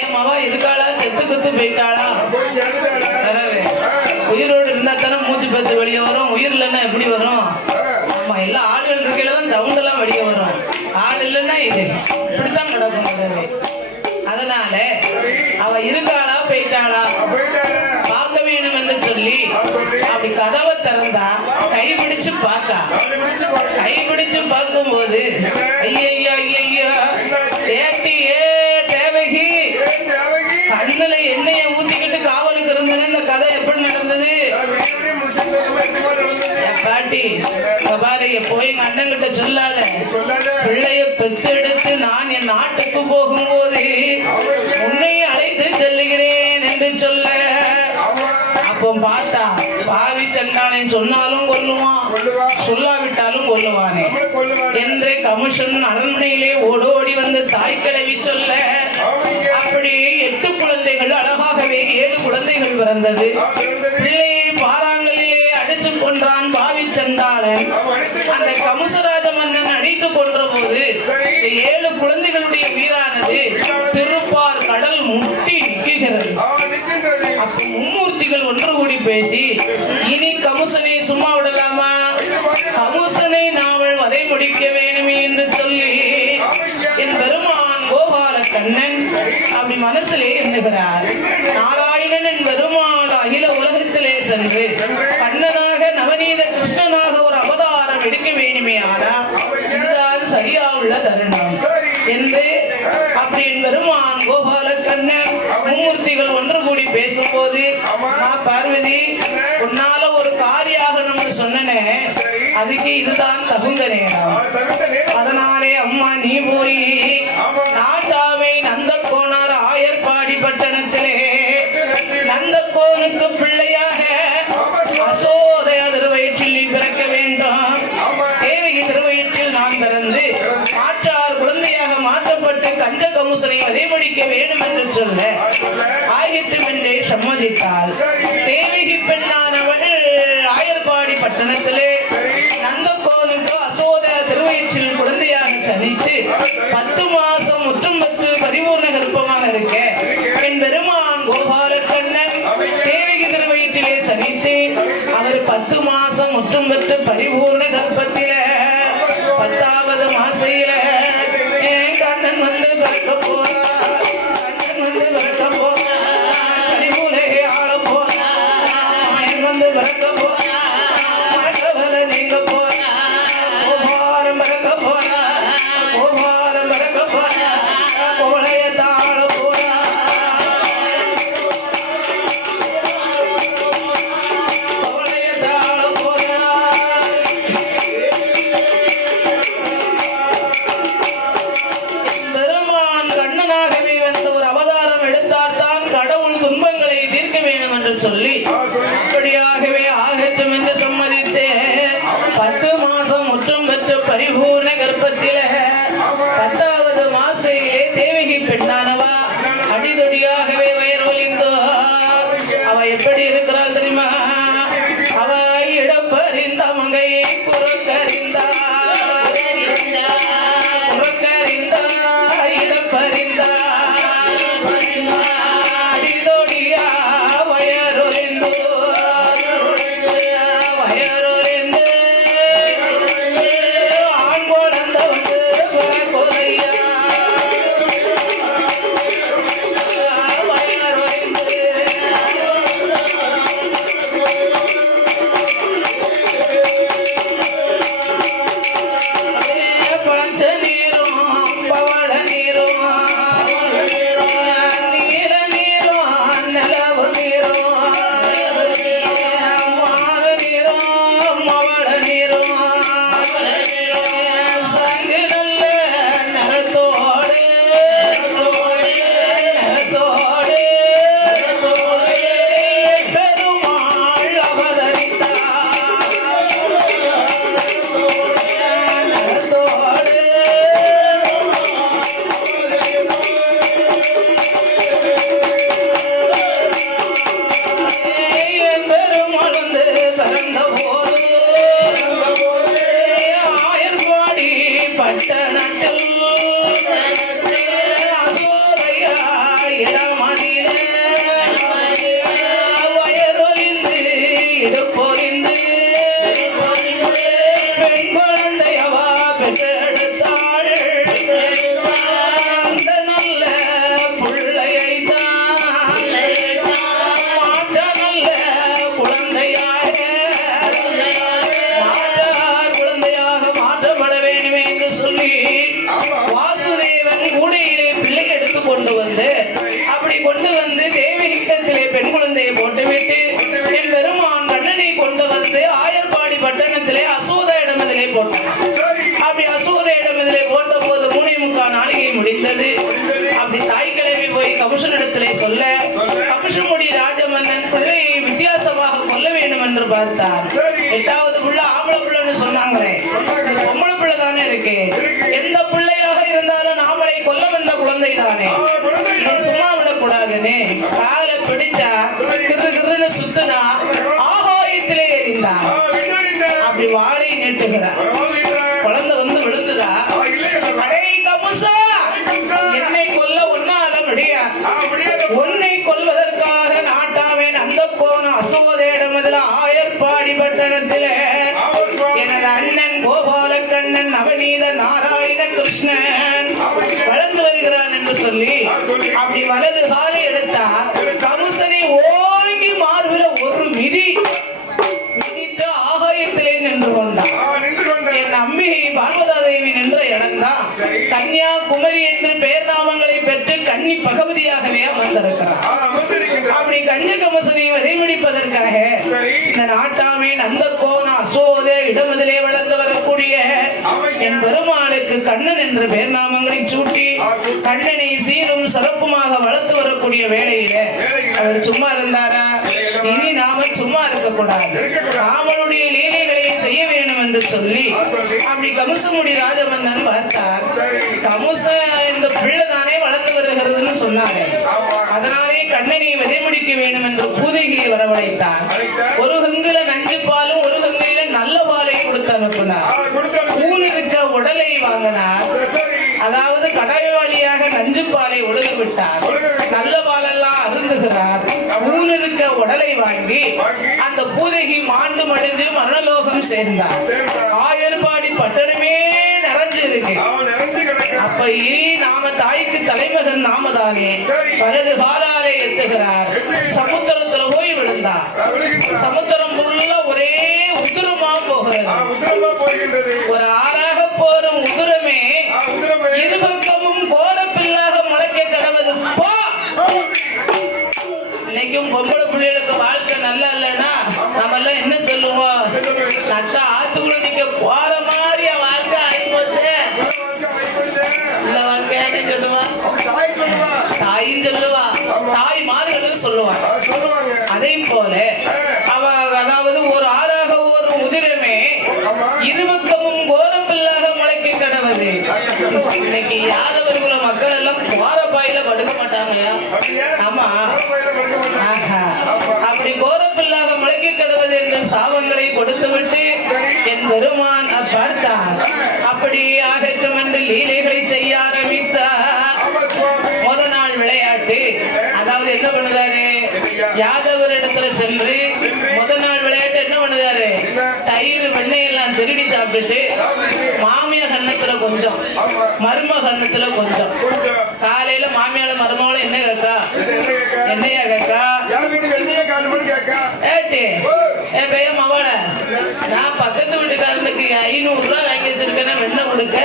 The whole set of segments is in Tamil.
ஏமாவா இருக்காளா செத்து குத்து போயிட்டாளா? உயிரோடு இருந்தா தானே மூச்சு பேச்சு வெளியே வரும். உயிர் இல்லைன்னா எப்படி வரும்? ஆமா, எல்லா ஆடுகள் இருக்கையில தான் சவுண்ட் எல்லாம் வெளியே வரும். ஆடு இல்லைன்னா இது இப்படித்தான் நடக்கும். அதனால அவ இருக்காளா போயிட்டாளா பார்க்க வேணும் என்று சொல்லி அப்படி கதவை திறந்தா கைபிடிச்சு பார்த்தா. கைபிடிச்சு பார்க்கும்போது ஐயா ஐயா தேட்டியே தேவகி கண்ணுல எண்ணெயை ஊத்திக்கிட்டு காவலுக்கு இருந்தது. இந்த கதை எப்படி நடந்தது பாட்டி? பாரு, போய் எங்க அண்ணன் கிட்ட சொல்லாத. பிள்ளைய பெத்தெடுத்து நான் என் நாட்டுக்கு போகும்போது உன்னை அழைத்து செல்லுகிறேன் என்று சொல்ல. அப்போ பார்த்தா பாவி சண்டானே சொன்னாலும் கொல்லுவான், சொல்லாவிட்டாலும் கொல்லுவானே என்று கமிஷன் அரண்மனையிலே ஓடோடி வந்து தாய் கிழவி சொல்ல. அப்படி 8 குழந்தைகள், அழகாகவே 7 குழந்தைகள் பிறந்தது. பிள்ளையை பாறாங்கலிலே அடிச்சு கொன்றான் பாவி சண்டாளன். அந்த கமுசராஜ மன்னன் அடித்து கொன்ற போது 7 குழந்தைகளுடைய உயிரானது திருப்பார் கடல் முட்டி நிற்கிறது. அப்ப மும்மூர்த்திகள் ஒன்று கூடி பேசி, இனி கமுசனை சும்மா விடலாமா? கமுசனை நாவல் வதை முடிக்க வேணுமே என்று சொல்லி என் பெருமான் கோபால கண்ணன் அப்படி மனசிலே எண்ணுகிறார். நாராயணன் என் பெருமான் அகில உலகத்திலே சென்று கண்ணனாக நவநீத கிருஷ்ணனாக ஒரு அவதாரம் எடுக்க வேணுமே. ஆனா இதுதான் சரியா உள்ள தருணம் என்று அப்படி என் பெருமான் கோபால கண்ணன் மும்மூர்த்திகள் ஒன்று கூடி பேசும்போது, பார்வதி உன்னால ஒரு காரியாகணும்னு சொன்னனே, அதுக்கு இதுதான் தகுந்த நேரம். அதனாலே அம்மா நீ போய் நாட்டாமை நந்தகோனார் ஆயர்பாடி பட்டணத்திலே நந்தகோனுக்கு பிள்ளையாக அசோதயா திருவயிற்றில் நீ பிறக்க வேண்டும். தேவகி திருவயிற்றில் நான் பிறந்து மாற்றார் குழந்தையாக மாற்றப்பட்டு கஞ்ச கமுசனை வதை முடிக்க வேண்டும் என்று சொல்ல ஆயிட்டும் என்றே சம்மதித்தாள். தேவகி பெண்ணானவள் ஆயர்பாடி பட்டணத்திலே நந்தகோனுக்கு அசோதயா திருவயிற்றில் குழந்தையாக சனித்து 10 மாசம் முற்றும் பெற்று பரிபூர்ண கர்ப்பமாக இருக்க என் பெருமான் கோபால கண்ணன் தேவகி திருவயிற்றிலே சனித்து அவர் 10 மாசம் முற்றும் பெற்று பரிபூர்ண கர்ப்பத்தில 10வது மாசையில என் கண்ணன் வந்து பிறக்க போறார். கண்ணன் வந்து பிறக்க போறார். கரிமூலையை ஆள போறார். மாயன் வந்து பிறக்க போறார். மறக்கவல நீங்க போறார். கோபாலம் பிறக்க போறார். கோபாலம் பிறக்க போறார். கோலைய தாழ போறார். கோலைய தாழ போறார். பெருமான் கண்ணனாகவே வந்து ஒரு அவதாரம் எடுத்தால்தான் கடவுள் துன்பங்களை தீர்க்க வேண்டும் என்று சொல்லி அப்படியாகவே ஆகட்டும் என்று சம்மதித்து 10 மாசம் முற்றும் பெற்று பரிபூர்ண கர்ப்பத்தில 10வது மாசையிலே தேவகி பெண்ணானவா அடிதொடியாகவே வயர் ஒலிந்தோ. அவ எப்படி இருக்கிறாள் தெரியுமா? அவ இடப்பறிந்த மங்கையை புறக்கறிந்தா இடப்பறிந்தா அடிதொடியா வயரொலிந்து வயரொலிந்து ஆண் குழந்த வந்து கொலையா வந்து அப்படி கொண்டு வந்து தேவகிக்கத்திலே பெண் குழந்தையை போட்டுவிட்டு என் பெருமான் கண்ணனை கொண்டு வந்து ஆயர்பாடி பட்டணத்திலே அசோத இடமதிலே போட்டான். அப்படி அசோத இடமதிலே போட்ட போது 3.25 நாளிகை முடிந்தது. அப்படி தாய் கிழவி போய் கபுஷனிடத்திலே சொல்ல கபுஷமுடி ராஜமன்னன் பிள்ளையை வித்தியாசமாக கொல்ல வேண்டும் என்று பார்த்தார். 8வது புள்ள ஆம்பளை புள்ளன்னு சொன்னாங்களே, பொம்பளை பிள்ளை தானே இருக்கு. எந்த பிள்ளையாக இருந்தாலும் நாமளை கொல்ல வந்த குழந்தை தானே, இதை சும்மா விடக்கூடாதுன்னு காலை பிடிச்சா கிரு கிருன்னு சுத்துனா ஆகாயத்திலே எறிந்தார். அப்படி வாழை நீட்டுகிறார். குழந்தை வந்து விழுந்துதா, அடே கமுசா, என்னை கொல்ல ஒன்னால முடியாது. உன்னை கொல்வதற்காக நாட்டாவேன் அந்த கோணம் அசோதேடமதுல ஆயர்பாடி பட்டணத்திலே எனது அண்ணன் கோபால கண்ணன் நவநீத நாராயண கிருஷ்ணன் வளர்ந்து வருகிறான் என்று சொல்லி அப்படி வலது காலை எடுத்தா கமுசனை ஓங்கி மார்பில ஒரு மிதித்து ஆகாயத்திலே நின்று கொண்டான். என் அம்பிகை பார்வதா தேவி நின்ற இடம்தான் கன்னியாகுமரி என்று பெயர் நாமங்களை பெற்று கன்னி பகவதியாகவே அமர்ந்திருக்கிறார். அப்படி கஞ்ச கமசனை வதைமுடிப்பதற்காக இந்த நாட்டாமே நந்தகோண அசோத இடமதிலே வளர்ந்து வரக்கூடிய என் பெருமாளுக்கு கண்ணன் என்ற பெயர் நாமங்களை சூட்டி கண்ணனை சீரும் சிறப்புமாக வளர்த்து வரக்கூடிய வேளையில அவர் சும்மா இருந்தாரா? இனி நாம சும்மா இருக்கக்கூடாது, அவனுடைய லீலைகளை செய்ய வேண்டும் என்று சொல்லி அப்படி கமுசமுடி ராஜமன்னன் பார்த்தார். கமுச இந்த பிள்ளை தானே வளர்ந்து வருகிறதுன்னு சொன்னாரு. அதனாலே கண்ணனை விதைமுடிக்க வேண்டும் என்று பூதகியை வரவழைத்தார். ஒரு கங்கில நஞ்சு பாலும் ஒரு கங்கையில நல்ல பாலை கொடுத்து அனுப்பினார். ஊன் இருக்க உடலை வாங்கினார். அதாவது கடவாளியாக நஞ்சு பாலை ஒழுகு விட்டார். நல்ல பாலெல்லாம் அருந்துகிறார். ஊன் இருக்க உடலை வாங்கி அந்த பூதகி மாண்டு மடிந்து மரணலோகம் சேர்ந்தார். ஆயர்பாடி பட்டணமே நிறைஞ்சிருக்கு. அப்ப நாம தாய்க்கு தலைமகன் நாம தானே வலது காலாலே எத்துகிறார். சமுத்திரத்துல போய் விழுந்தார். சமுத்திரம் ஃபுல்லா ஒரே உதிரமா போகிறது. ஒரு ஆறாக போற உதிரமே இரு பக்கமும் கோரப்பில்லாக முளைக்க கடவுது. இன்னைக்கும் பொம்பளை பிள்ளைகளுக்கு வாழ்க்கை நல்லா இல்லைன்னா நம்ம எல்லாம் என்ன சொல்லுவோம்? நட்ட ஆத்துக்குள்ள நிக்க போற மாதிரி வாழ்க்கை ஆகி போச்சு. இல்ல வாழ்க்கையானே சொல்லுவா, தாயும் சொல்லுவா, தாய் மாறுகளும் சொல்லுவாங்க. அதே போல அவ அதாவது ஒரு ஆறாக ஒரு உதிரமே இருபக்கமும் கோரப்பில்லாக முளைக்க கடவுது. இன்னைக்கு யாதவர்குல மக்கள் எல்லாம் கோர பாயில படுக்க மாட்டாங்கயா? ஆமா, அப்படி கோரப்பில்லாக முளைக்க கடவுது என்ற சாபங்களை கொடுத்து விட்டு என் பெருமான் பார்த்தார். அப்படி ஆகட்டும் என்று லீலைகளை செய்ய ஆரம்பித்தார். முத நாள் விளையாட்டு, அதாவது என்ன பண்ணுதாரு? யாதவர் இடத்துல சென்று முத நாள் விளையாட்டு என்ன பண்ணுதாரு? தயிர் வெண்ணெய் எல்லாம் திருடி சாப்பிட்டுட்டு மாமியா கண்ணத்துல கொஞ்சம் மரும கண்ணத்துல கொஞ்சம். காலையில மாமியால மருமகள என்ன கேக்கா? என்னையா கேக்கா? ஏட்டே ஏ பையன் மவள, நான் பக்கத்து வீட்டுக்காரனுக்கு 500 ரூபாய் வாங்கி வச்சிருக்கேன்னா வெண்ணெய் கொடுக்க,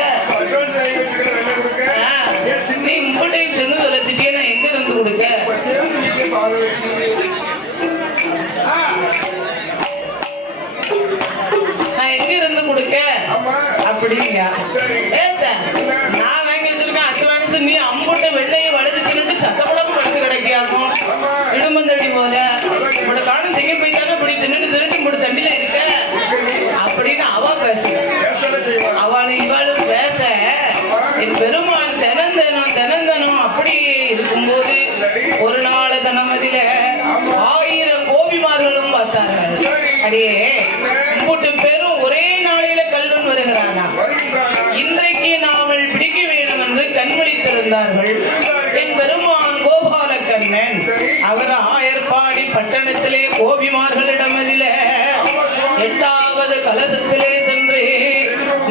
நீ முட்டையும் தின்னு தொலைச்சிட்டே நான் எங்க இருந்து கொடுக்க? நான் எங்க இருந்து கொடுக்க அப்படிங்க? நான் வாங்கி வச்சிருக்கேன் அட்வான்ஸ், நீ அம்புட்ட வெள்ளையை வலது தின்னுட்டு சத்தப்படம் படுத்து கிடைக்காகும் இடுமந்தடி போல உட காலம் திங்க போய்த்தானே இப்படி தின்னுட்டு திருட்டு மூடு தண்ணியில இருக்க அப்படின்னு அவ பேச. அவளை இவளும் பேச என் பெருமான் தினந்தனம் அப்படி இருக்கும்போது ஒரு நாள் தனமதில 1000 கோபிமார்களும் பார்த்தார்கள். அடியே கூட்டு பேரும் ஒரே நாளில கல்வன் வருகிறானா? இன்றைக்கு நாவல் பிடிக்க வேண்டும் என்று கண்விழித்திருந்தார்கள். என் பெருமான் கோபால கண்ணன் அவர் ஆயர்பாடி பட்டணத்திலே கோபிமார்களிடமதில 8வது கலசத்திலே சென்று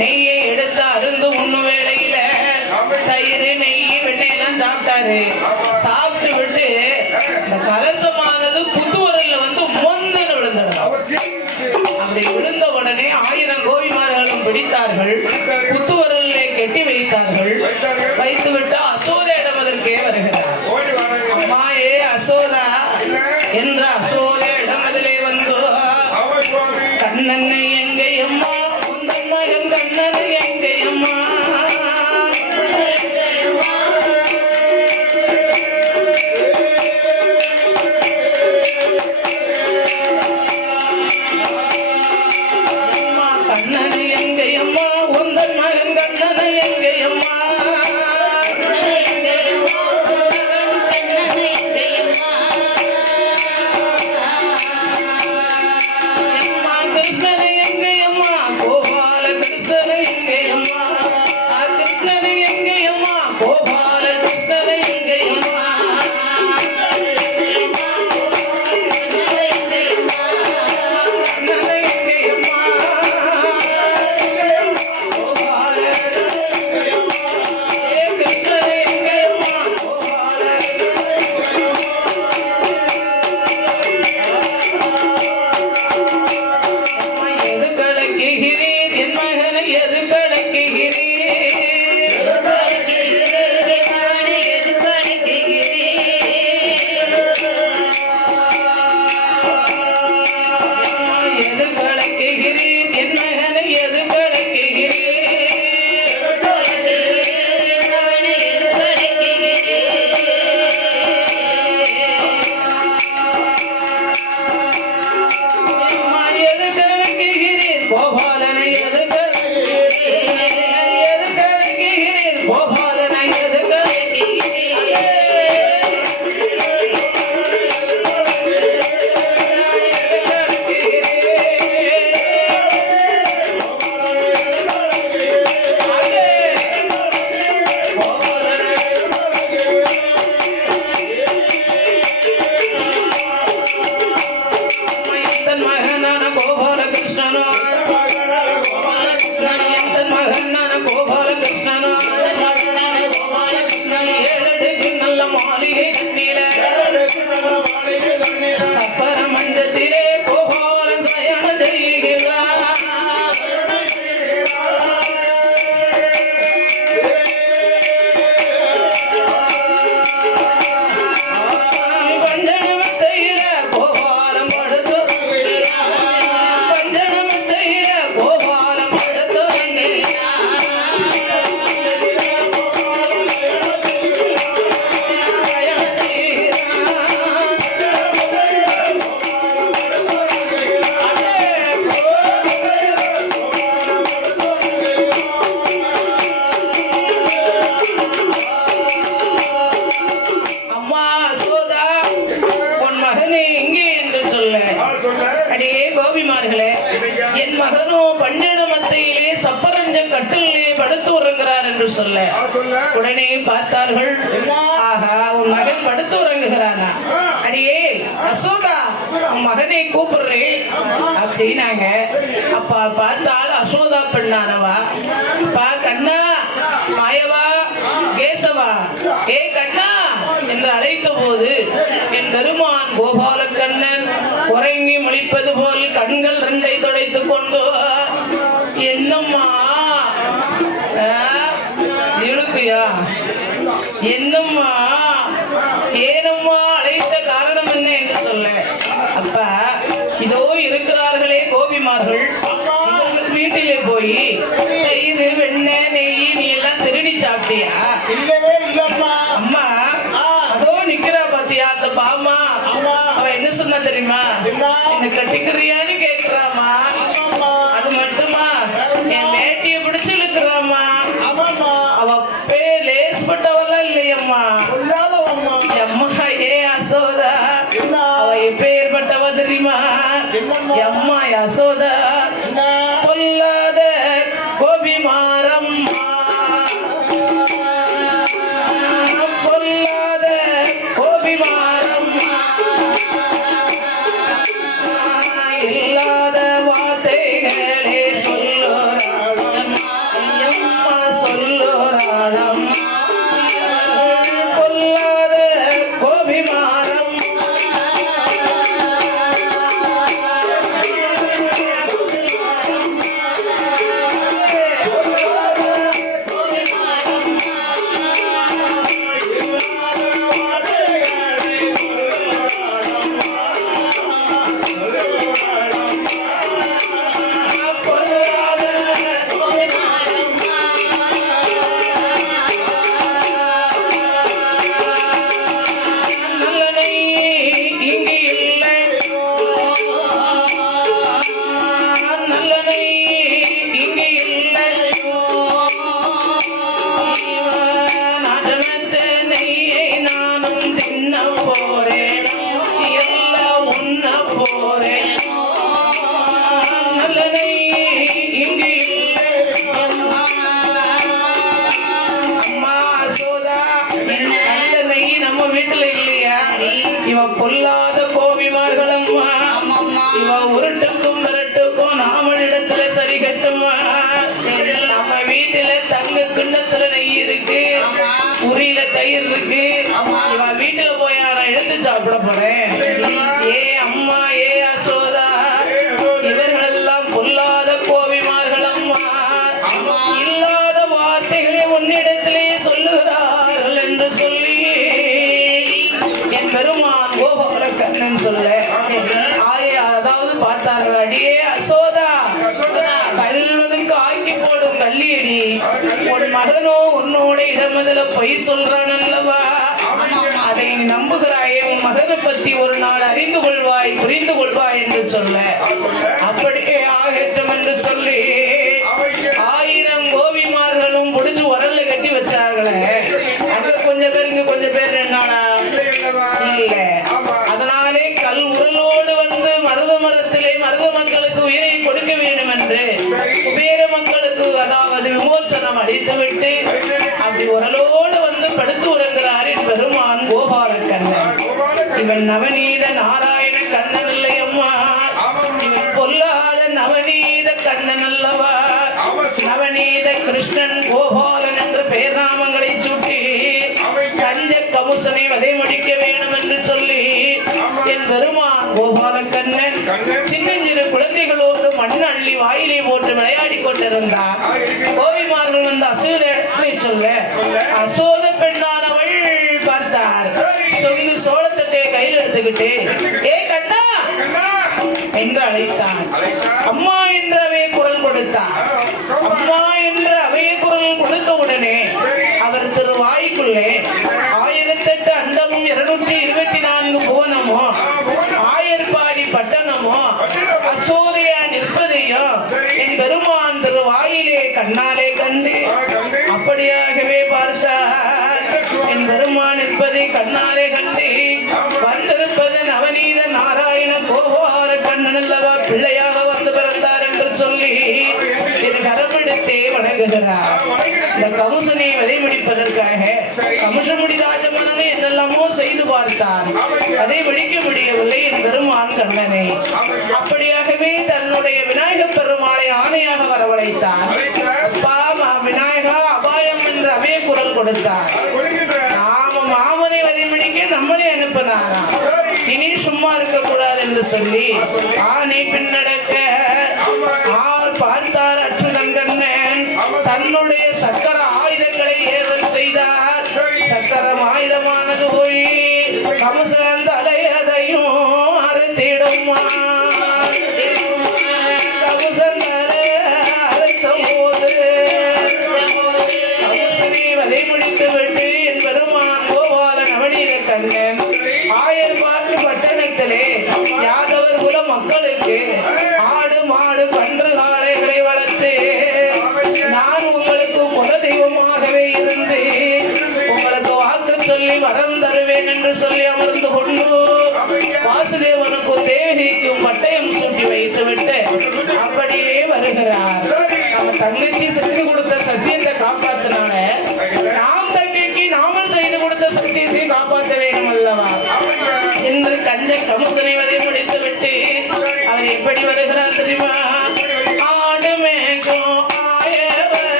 நெய்யை எடுத்து அருந்து உண்ணு வேளையில தயிர் நெய் வெண்ணெய் எல்லாம் சாப்பிட்டாரு. சாப்பிட்டு விட்டு இந்த கலசமானது புத்துவரல்ல வந்து மொந்தன்னு விழுந்தது. அப்படி விழுந்த உடனே 1000 கோபிமார்களும் பிடித்தார்கள். புத்துவரல்லே கெட்டி வைத்தார்கள். வைத்துவிட்டு அசோத இடமதற்கே வருகிறார். அசோதா என்ற அசோதையிடம் அதிலே வந்து கண்ணனை எங்கையம்மா உந்தன் மகன் கண்ணனை எங்கையம்மா கண்ணனை எங்கையம்மா உந்தன் மகன் கண்ணனை எங்கையம்மா என் மகனும் பன்னெண்டு மத்தையிலே சப்பரஞ்ச கட்டிலே படுத்து உறங்குகிறார் என்று சொல்ல உடனே பார்த்தார்கள், ஆகா உன் மகன் படுத்து உறங்குகிறானா, அடியே அசோகா உன் மகனை கூப்பிடுறேன் அப்படின்னாங்க. அப்பா பார்த்தால் அசோதா பெண்ணானவா, பா கண்ணா மாயவா கேசவா ஏ கண்ணா என்று அழைத்த போது என் பெருமான் கோபால கண்ணன் உறங்கி முழிப்பது போல் கண்கள் ரெண்டை துடைத்துக் கொண்டு, என்னம்மா இழுக்குயா, என்னம்மா ஏனம்மா அழைத்த காரணம் என்ன என்று சொல்ல, அப்பா இதோ இருக்கிறார்களே கோபிமார்கள், வீட்டிலே போய் தயிர் வெண்ணெய் நெய் நீ எல்லாம் திருடி சாப்பிட்டியா? இல்லவே இல்லம்மா. அம்மா அதோ நிக்கிறா பாத்தியா அந்த பாமா, அவ என்ன சொன்னா தெரியுமா, என்ன கட்டிக்கிறியான்னு கேக்குறாமா. அது மட்டுமா என் வேட்டிய பிடிச்சு இழுக்கிறாமா. அவ லேஸ்பட்டவெல்லாம் இல்லையம்மா. அம்மா ஏ அசோதா அவ எப்பேற்பட்டவ தெரியுமா? அம்மா யசோதா பொல்லாத கோபிமாரம்மா, பொல்லாத கோபிமாரம்மா, இல்லாத வார்த்தைகளே சொல்லுறாளம் அம்மா சொல்லுறாளம், பொல்லாத கோபிமாரம் தின்ன போறேன் எல்லாம் உண்ண போறேன் நல்ல நெய் இங்கு இல்லை அம்மா சோதா நல்ல நெய் நம்ம வீட்டுல இல்லையா இவ பொல்லாத கோபிமார்கள் அம்மா இவ உருட்டுக்கும் மிரட்டுக்கும் நாமளிடத்துல சரி கட்டுமா நம்ம வீட்டுல தங்க கிண்ணத்துல நெய் இருக்கு உரியில தயிர் இருக்கு இவ வீட்டுல போய் நான் எடுத்து சாப்பிட போறேன் ஏ அம்மா ஏ அசோதா இவர்கள் எல்லாம் பொல்லாத கோபிமார்கள் அம்மா இல்லாத வார்த்தைகளை உன்னிடத்திலே சொல்லுகிறார்கள் என்று சொல்லி என் பெருமான் கோபால கண்ணன் சொல்ல அதாவது பார்த்தார்கள் அடியே அசோதா கல்வனுக்கு ஆக்கி போடும் கல்லியடி உன் மகனோ உன்னோட இடமதில பொய் சொல்றான் அல்லவா அதை நம்புகிறாயே உன் மகனை பத்தி ஒரு நாள் அறிந்து கொள்வாய் புரிந்து கொள்வாய் என்று சொல்ல அப்படியே ஆகட்டும் என்று சொல்லி 1000 கோபிமார்களும் முடிச்சு உரல்ல கட்டி வச்சார்களே அங்க கொஞ்சம் பேர் நின்னாடா இல்ல அதனாலே கல் உரலோடு வந்து மருத மரத்திலே மருத மக்களுக்கு உயிரை கொடுக்க வேண்டும் என்று குபேர மக்களுக்கு அதாவது விமோச்சனம் அளித்து விட்டு அப்படி உரலோடு வந்து படுத்து உறங்குகிறார் என் பெருமான் கோபால கண்ணன் இவன் நவநீத நாராயண கண்ணன் இல்லை அம்மா இவன் பொல்லாத நவநீத கண்ணன் அல்லவா நவநீத கிருஷ்ணன் கோபாலன் என்ற பெயர் நாமங்களை சுட்டி கஞ்ச கமுசனை வதை முடிக்க வேண்டும் என்று சொல்லி என் பெருமான் கோபால கண்ணன் சின்னஞ்சிறு குழந்தைகளோடு மண் அள்ளி வாயிலே போட்டு விளையாடி கொண்டிருந்தார் கோபிமார்கள் வந்து அசோத இடத்தை சொல்ல அசோத பெண்ணானவள் பார்த்தார் சொங்கு சோளத்தட்டை கையில் எடுத்துக்கிட்டு ஏ கண்ணா என்று அழைத்தார் அம்மா என்று அவைய குரல் கொடுத்தார் அம்மா என்று அவைய குரல் கொடுத்த உடனே அவர் திருவாய்க்குள்ளே 1008 அண்டமும் 224 புவனமோ ஆயர்பாடி பட்டணமோ அசோதையா நிற்பதையும் என் பெருமான் திருவாயிலே கண்ணாலே கண்டு அப்படியாகவே பார்த்தார் என் பெருமான் நிற்பதை கண்ணாலே கண்டு வந்திருப்பது நவநீத நாராயண கோபால கண்ணன் அல்லவா பிள்ளையாக வந்து பிறந்தார் என்று சொல்லி என் கரமெடுத்தே வணங்குகிறார் இந்த கமுசனை வதை முடிப்பதற்காக கமுசமுடி ராஜமன்னனை என்னெல்லாமோ செய்து பார்த்தார் அதை வெடிக்க முடியவில்லை என் பெருமான் கண்ணனை அப்படியாகவே தன்னுடைய விநாயகப் பெருமாளை ஆணையாக வரவழைத்தார் விநாயகா அபாயம் என்று அவே குரல் கொடுத்தார் நாம மாமனை வதை முடிக்க நம்மளே அனுப்பினாரா இனி சும்மா இருக்க கூடாது என்று சொல்லி ஆணை பின்னடக்க பார்த்தார் அச்சுதன் கண்ணன் தன்னுடைய சக்கர ஆயுதங்களை ஏவல் செய்தார் சக்கரம் ஆயுதமானது போய் கமசன் தலையதையும் அறுத்திடுமா கமசன் அறுத்த போது கமசனை வதை முடித்து விட்டு என் பெருமான் கோபால நவநீத கண்ணன் ஆயர்பாட்டு பட்டணத்திலே யாதவர் குல மக்களுக்கு ஆடு மாடு கன்று காளைகளை வளர்த்து நான் உங்களுக்கு குல தெய்வமாகவே இருந்து உங்களுக்கு வாக்கு சொல்லி வரம் தருவேன் என்று சொல்லி அமர்ந்து கொண்டு வாசுதேவனுக்கும் தேவகிக்கும் பட்டயம் சூட்டி வைத்து விட்டு அப்படியே வருகிறார் நம்ம தங்கச்சி செஞ்சு கொடுத்த சத்தியத்தை காப்பாத்தினால நாம் தங்கைக்கு நாமல் செய்து கொடுத்த சத்தியத்தை காப்பாற்ற வேண்டும் அல்லவா என்று கஞ்ச கமுசனை